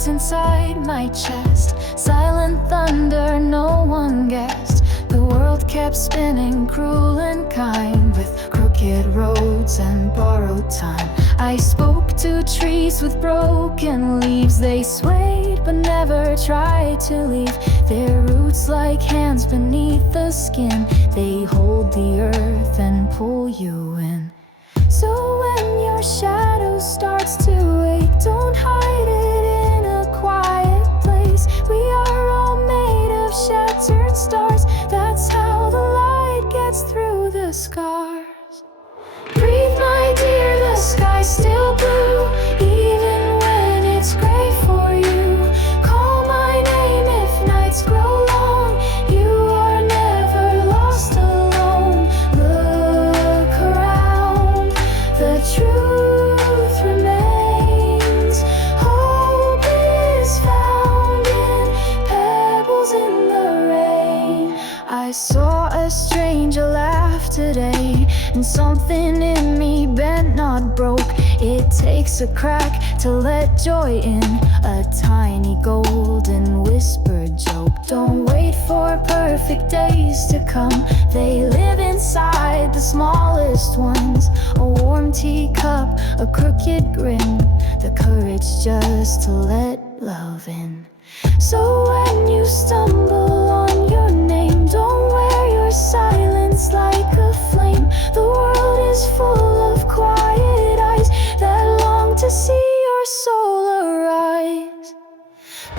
clouds inside my chest. Silent thunder, no one guessed. The world kept spinning, cruel and kind, with crooked roads and borrowed time. I spoke to trees with broken leaves. They swayed but never tried to leave. Their roots like hands beneath the skin. They hold the earth and pull you in. So when your shadow starts to wake, don't hide it in a quiet place. We are all made of shattered stars. That's how the light gets through the scars. Breathe, my dear, the sky's still blue, even when it's gray for you. Call my name if nights grow long. You are never lost alone. Look around, the truth remains. Hope is found in pebbles in the rain. I saw a stranger laugh today, and something in me bent, not broke. It takes a crack to let joy in, a tiny golden whispered joke. Don't wait for perfect days to come. They live inside the smallest ones. A warm teacup, a crooked grin, the courage just to let love in. So when you stumble on your name, don't wear your silence like a flame. The world is full of quiet eyes that long to see your soul arise.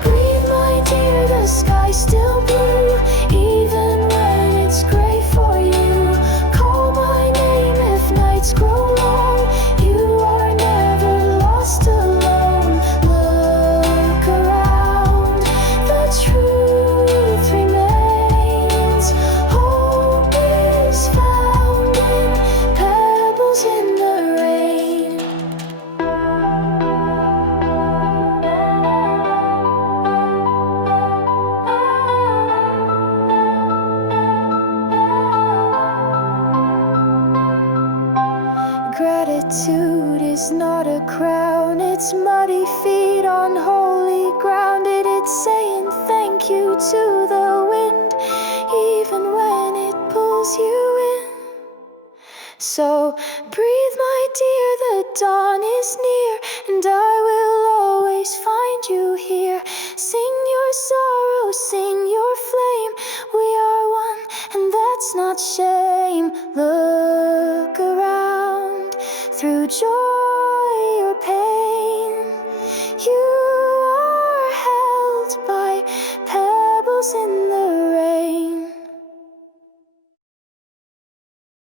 Breathe, my dear, the sky's still blue, even when it's gray for you. Call my name if nights grow long. You are never lost alone. Look around, the truth remains. Hope is found in pebbles in the rain. Gratitude is not a crown, it's muddy feet on holy ground. It's saying thank you to the wind, even when it pulls you in. So breathe, my dear, the dawn is near, and I will always find you here. Sing your sorrow, sing your flame. We are one, and that's not shame. Look around, through joy or pain, you are held by pebbles in the